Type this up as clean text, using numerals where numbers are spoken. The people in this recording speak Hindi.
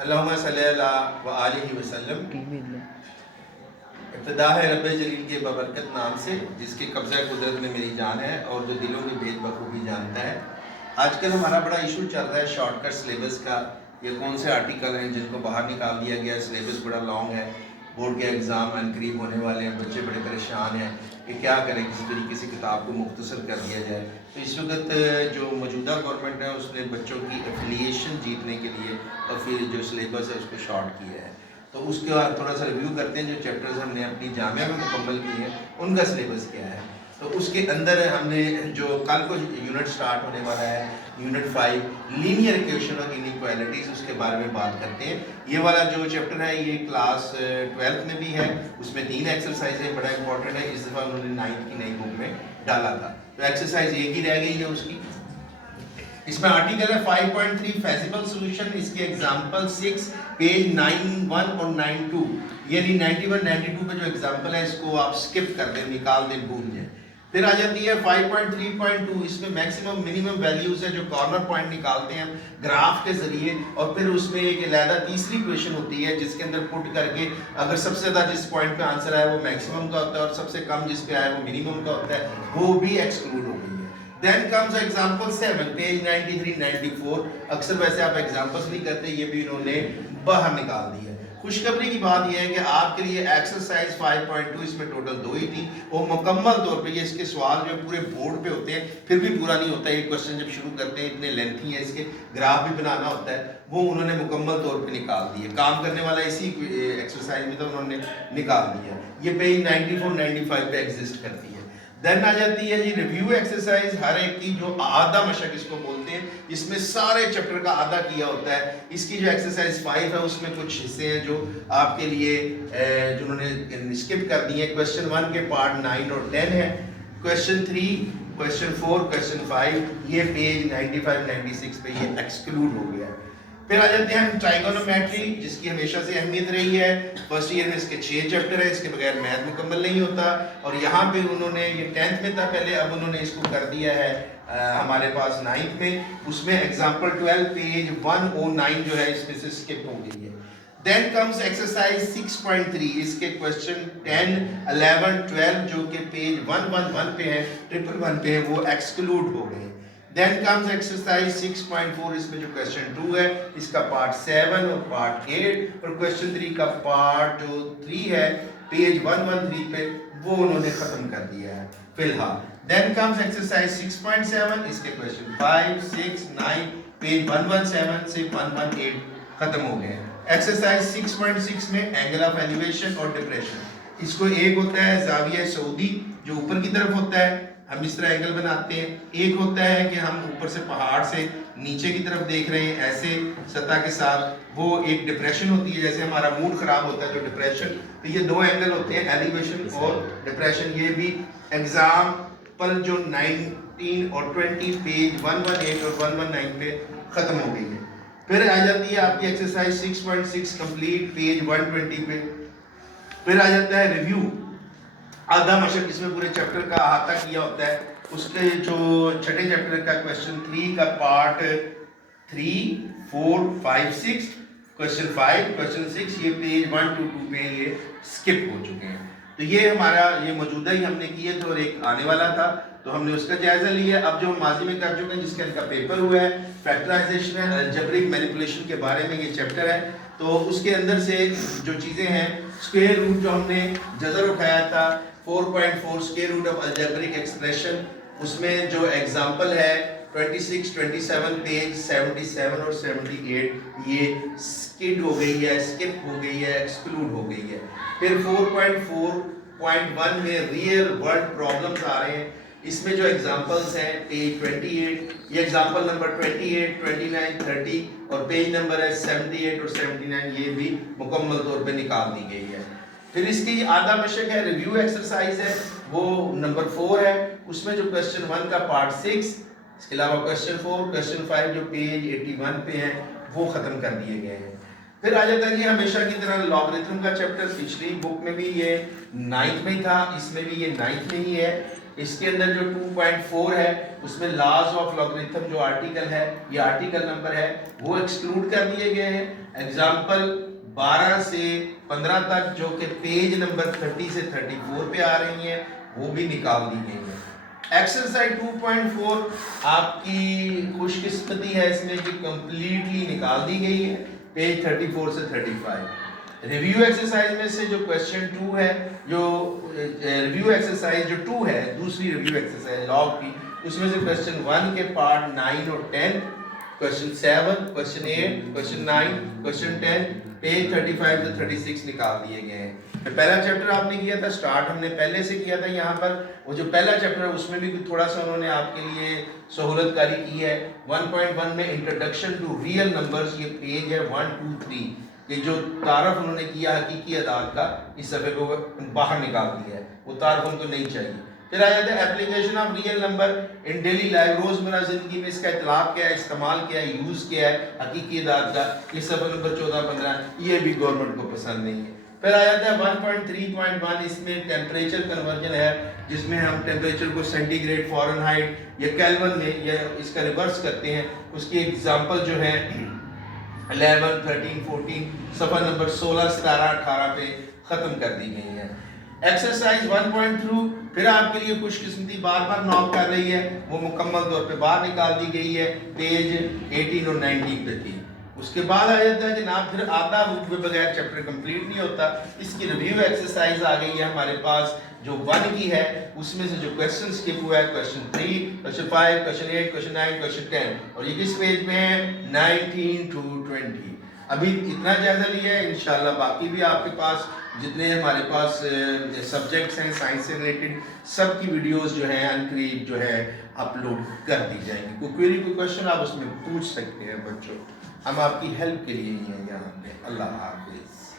अल्लाहुम्मा सल्ली अला व आलिहि वसल्लम। इब्तिदा है रब जलील के बबरकत नाम से, जिसके कब्ज़ा कुदरत में मेरी जान है और जो दिलों के भेद बखूबी जानता है। आजकल हमारा बड़ा इशू चल रहा है शॉर्टकट सिलेबस का। ये कौन से आर्टिकल हैं जिनको बाहर निकाल दिया गया, सिलेबस बड़ा लॉन्ग है, बोर्ड के एग्ज़ाम अनकरीब होने वाले हैं, बच्चे बड़े परेशान हैं कि क्या करें, किसी तरीके से किताब को मुख्तसर कर दिया जाए। तो इस वक्त जो मौजूदा गवर्नमेंट है उसने बच्चों की एफिलिएशन जीतने के लिए और फिर जो सिलेबस है उसको शॉर्ट किया है। तो उसके बाद थोड़ा सा रिव्यू करते हैं जो चैप्टर्स हमने अपनी जामिया में मुकम्मल किए हैं उनका सिलेबस क्या है। तो उसके अंदर हमने जो कल को यूनिट स्टार्ट होने वाला है, यूनिट 5 लीनियर इक्वेशन और इनइक्वालिटीज़, उसके बारे में बात करते हैं। ये वाला जो चैप्टर है ये क्लास 12th में भी है, उसमें 3 एक्सरसाइज है, बड़ा इंपॉर्टेंट है। इस दफ़ा उन्होंने 9th की नई बुक में डाला था, तो एक्सरसाइज एक ही रह गई है उसकी। इसमें आर्टिकल है 5.3 फेजिबल सॉल्यूशन, इसके एग्जांपल 6 पेज 91 और 92, यानी 91 92 पे जो एग्जांपल है इसको आप स्किप कर दें, निकाल दें, भूल जाएं। फिर आ जाती है 5.3.2, इसमें मैक्सिमम मिनिमम वैल्यूज है जो कॉर्नर पॉइंट निकालते हैं ग्राफ के जरिए, और फिर उसमें एक अलहदा तीसरी क्वेश्चन होती है जिसके अंदर पुट करके अगर सबसे ज़्यादा जिस पॉइंट पे आंसर आया वो मैक्सिमम का होता है और सबसे कम जिस पे आया वो मिनिमम का होता है, वो भी एक्सक्लूड हो गई है। Then comes example 7, page 93 94। अक्सर वैसे आप एग्जाम्पल्स नहीं करते, ये भी इन्होंने बाहर निकाल दिया। खुशखबरी की बात यह है कि आपके लिए एक्सरसाइज 5.2, इसमें टोटल 2 ही थी, वो मुकम्मल तौर पे ये इसके सवाल जो पूरे बोर्ड पे होते हैं फिर भी पूरा नहीं होता। ये क्वेश्चन जब शुरू करते हैं इतने लेंथी है, इसके ग्राफ भी बनाना होता है, वो उन्होंने मुकम्मल तौर पे निकाल दिए। काम करने वाला इसी एक्सरसाइज में तो उन्होंने निकाल दिया। ये पेज 94 95 पे एग्जिस्ट करती है। देन आ जाती है जी रिव्यू एक्सरसाइज, हर एक की जो आधा मशक इसको बोलते हैं, इसमें सारे चैप्टर का आधा किया होता है। इसकी जो एक्सरसाइज 5 है उसमें कुछ हिस्से हैं जो आपके लिए जिन्होंने स्किप कर दिए। क्वेश्चन 1 के पार्ट 9 और 10 है, क्वेश्चन 3 क्वेश्चन 4 क्वेश्चन 5 ये पेज 95 96 पे ये एक्सक्लूड हो गया है। फिर आ जाते हैं हम ट्राइगोनोमेट्री, जिसकी हमेशा से अहमियत रही है। फर्स्ट ईयर में इसके 6 चैप्टर है, इसके बगैर मैथ मुकम्मल नहीं होता, और यहाँ पे उन्होंने ये 10th में था पहले, अब उन्होंने इसको कर दिया है हमारे पास 9th में। उसमें एग्जाम्पल 12 पेज 109 जो है इसमें से स्किप हो गई है। देन कम्स एक्सरसाइज 6.3, इसके क्वेश्चन 10 11 12 जो कि पेज 111 पे है, 111 पे है, वो एक्सक्लूड हो गए। Then comes exercise 6.4, इसमें जो क्वेश्चन 2 है इसका पार्ट 7 और पार्ट 8 और क्वेश्चन 3 का पार्ट जो 3 है पेज 113 पे, वो उन्होंने खत्म कर दिया है फिलहाल। Then comes exercise 6.7, इसके क्वेश्चन 5 6 9 पेज 117 से 118 खत्म हो गए हैं। एक्सरसाइज 6.6 में एंगल ऑफ एलिवेशन और डिप्रेशन, इसको एक होता है जाविया सऊदी जो ऊपर की तरफ होता है, हम इस तरह एंगल बनाते हैं। एक होता है कि हम ऊपर से पहाड़ से नीचे की तरफ देख रहे हैं ऐसे सतह के साथ, वो एक डिप्रेशन होती है, जैसे हमारा मूड खराब होता है तो डिप्रेशन। तो ये 2 एंगल होते हैं, एलिवेशन और डिप्रेशन। ये भी एग्जाम्पल जो 19 और 20 पेज 118 और 119 पे खत्म हो गई है। फिर आ जाती है आपकी एक्सरसाइज 6.6 कंप्लीट पेज 120 पे। फिर आ जाता है रिव्यू, आधा मशक, इसमें पूरे चैप्टर का अहाता किया होता है। उसके जो छठे चैप्टर का क्वेश्चन 3 का पार्ट 3 4 5 6 क्वेश्चन 5 क्वेश्चन 6 ये पेज 1 to 2 पे ये स्किप हो चुके हैं। तो ये हमारा ये मौजूदा ही हमने किए थे और एक आने वाला था तो हमने उसका जायजा लिया। अब जो हम माजी में कर चुके हैं जिसके इनका पेपर हुआ है, फैक्टराइजेशन है, अलजेब्रिक मैनिपुलेशन के बारे में ये चैप्टर है। तो उसके अंदर से जो चीज़ें हैं, स्क्वायर रूट जो हमने जजर उठाया था 4.4 square root of algebraic expression, उसमें जो एग्जांपल है 26 27 पेज 77 और 78 ये स्किड हो गई है, स्किप हो गई है, एक्सक्लूड हो गई है। फिर 4.4.1 में रियल वर्ल्ड प्रॉब्लम्स आ रहे हैं, इसमें जो एग्जांपल्स हैं पेज 28, ये एग्जांपल नंबर 28 29 30 और पेज नंबर है 78 और 79, ये भी मुकम्मल तौर पे निकाल दी गई है। फिर इसकी आधा मशक है, रिव्यू एक्सरसाइज है, वो नंबर 4 है, उसमें जो क्वेश्चन 1 का पार्ट 6, इसके अलावा क्वेश्चन 4 क्वेश्चन 5 जो पेज 81 पे है वो खत्म कर दिए गए हैं। फिर आ जाता है जी हमेशा की तरह लॉगरिथम का चैप्टर, पिछली बुक में भी ये 9th में ही था, इसमें भी ये 9th में ही है। इसके अंदर जो 2.4 है उसमें लॉज ऑफ लॉगरिथम जो आर्टिकल है, ये आर्टिकल नंबर है, वो एक्सक्लूड कर दिए गए हैं। एग्जाम्पल 12 से 15 तक जो कि पेज नंबर 30 से 34 पे आ रही हैं वो भी निकाल दी गई है। एक्सरसाइज 2.4 आपकी खुशकिस्मती है इसमें कि कंप्लीटली निकाल दी गई है पेज 34 से 35। रिव्यू एक्सरसाइज में से जो क्वेश्चन 2 है, जो रिव्यू एक्सरसाइज जो 2 है, दूसरी रिव्यू एक्सरसाइज लॉग की, उसमें से क्वेश्चन 1 के पार्ट 9 और 10, question 7, question 8, question 9, question 10 page 35 से 36 निकाल दिए गए हैं। तो पहला चैप्टर आपने किया था, स्टार्ट हमने पहले से किया था यहाँ पर। वो जो पहला चैप्टर है उसमें भी थोड़ा सा उन्होंने आपके लिए सहूलतकारी की है। 1.1 में इंट्रोडक्शन टू रियल नंबर्स, ये पेज है 1, 2, 3, ये जो तारफ उन्होंने किया हकीकी अदाद का, इस सफ़े को बाहर निकाल दिया है, वो तारफ उनको नहीं चाहिए। फिर आ जाता है application of real number in daily life, रोजमर्रा जिंदगी में इसका इतलाक क्या है, इस्तेमाल क्या है, यूज़ क्या है हकीकी अदाद का, ये सफ़ा नंबर 14-15, ये भी गवर्नमेंट को पसंद नहीं है। फिर आ जाता है 1.3.1, इसमें टेम्परेचर कन्वर्जन है, जिसमें हम टेम्परेचर को सेंटीग्रेड, फ़ारेनहाइट या केल्विन में या इसका रिवर्स करते हैं। उसकी एग्जांपल जो है 11, 13, 14, सफ़ा नंबर 16, 17, 18 पे ख़त्म कर दी गई है। एक्सरसाइज 1.2 फिर आपके लिए खुशकिस्मती बार बार नॉक कर रही है, वो मुकम्मल तौर पे बाहर निकाल दी गई है, पेज 18 और 19 पे थी। उसके बाद आ जाता है जनाब, फिर आधा बुक के बगैर चैप्टर कंप्लीट नहीं होता। इसकी रिव्यू एक्सरसाइज आ गई है हमारे पास, जो 1 की है, उसमें से जो क्वेश्चन स्किप हुआ है question 3, question 5, question 8, question 9, question 10, और ये किस पेज में है 19 to 20। अभी इतना जायजा लिया है, इंशाल्लाह बाकी भी आपके पास जितने हमारे पास सब्जेक्ट्स हैं साइंस से रिलेटेड, सब की वीडियोस जो हैं अनकरीब जो है अपलोड कर दी जाएंगी। कोई क्वेरी, कोई क्वेश्चन आप उसमें पूछ सकते हैं बच्चों, हम आपकी हेल्प के लिए ही हैं यहाँ पे। अल्लाह हाफिज़।